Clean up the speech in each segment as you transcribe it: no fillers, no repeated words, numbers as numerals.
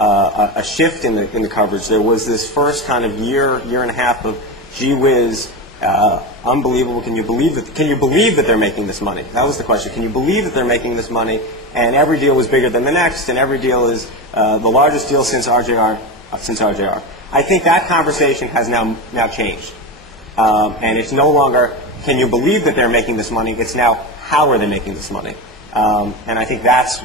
a shift in the coverage. There was this first kind of year and a half of, gee whiz, unbelievable. Can you believe that they're making this money? That was the question. Can you believe that they're making this money? And every deal was bigger than the next, and every deal is the largest deal since RJR. I think that conversation has now changed, and it's no longer can you believe that they're making this money. It's now how are they making this money? And I think that's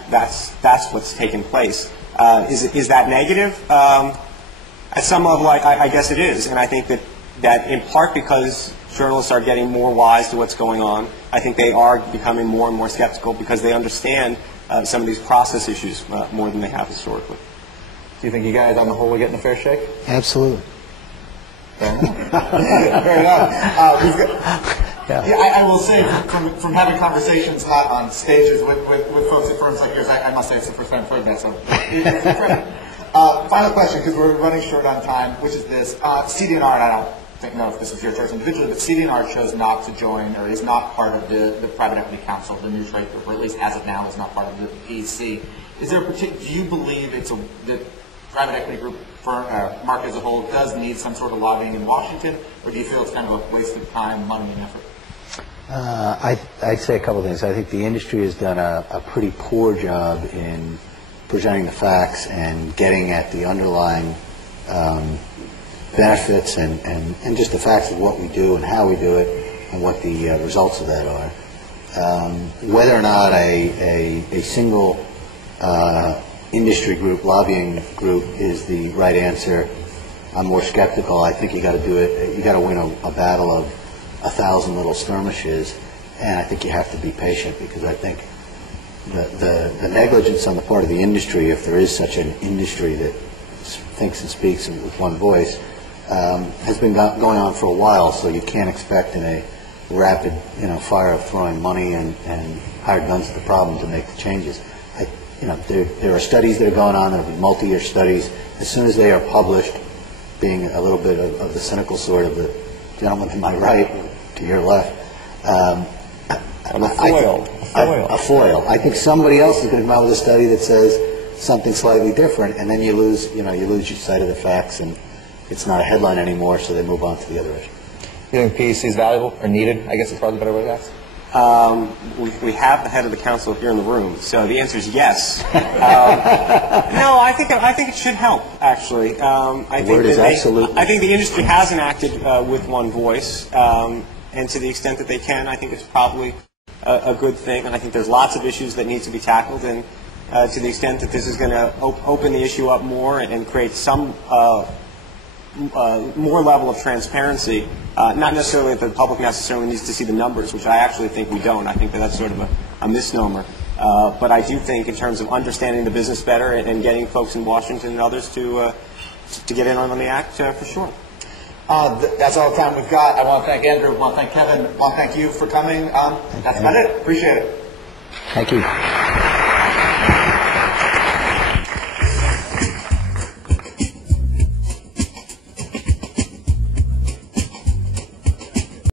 what's taken place. Is that negative? At some level, I guess it is, and I think that in part because journalists are getting more wise to what's going on, I think they are becoming more and more skeptical because they understand some of these process issues more than they have historically. Do you think you guys on the whole are getting a fair shake? Absolutely. Fair enough. I will say from having conversations not on stages with folks at firms like yours, I must say it's the first time I've heard that. So, final question, because we're running short on time, which is this: CD&R, and I don't know if this is your choice individually, but CD&R chose not to join, or is not part of the Private Equity Council, the new trade group, or at least as of now is not part of the PEC. Is there do you believe that private equity group market as a whole does need some sort of lobbying in Washington, or do you feel it's kind of a waste of time, money, and effort? I'd say a couple of things. I think the industry has done a pretty poor job in presenting the facts and getting at the underlying benefits and just the facts of what we do and how we do it and what the results of that are. Whether or not a single industry group, lobbying group, is the right answer, I'm more skeptical. I think you got to do it. You got to win a battle of 1,000 little skirmishes, and I think you have to be patient, because I think the negligence on the part of the industry, if there is such an industry that thinks and speaks with one voice, has been going on for a while. So you can't expect in a rapid fire of throwing money and hired guns at the problem to make the changes. There are studies that are going on. There will be multi-year studies. As soon as they are published, being a little bit of the cynical sort of the gentleman to my right, to your left, a foil. I think somebody else is going to come out with a study that says something slightly different, and then you lose your sight of the facts, and it's not a headline anymore. So they move on to the other issue. You think PEC is valuable or needed? I guess it's probably a better way to ask. We have the head of the council here in the room, so the answer is yes. No, I think it should help. Actually, I think the industry hasn't acted with one voice, and to the extent that they can, I think it's probably a good thing. And I think there's lots of issues that need to be tackled, and to the extent that this is going to open the issue up more and create some more level of transparency, not necessarily that the public necessarily needs to see the numbers, which I actually think we don't. I think that's sort of a misnomer. But I do think in terms of understanding the business better and getting folks in Washington and others to get in on the act, for sure. That's all the time we've got. I want to thank Andrew. I want to thank Kevin. I want to thank you for coming. That's about it. Appreciate it. Thank you.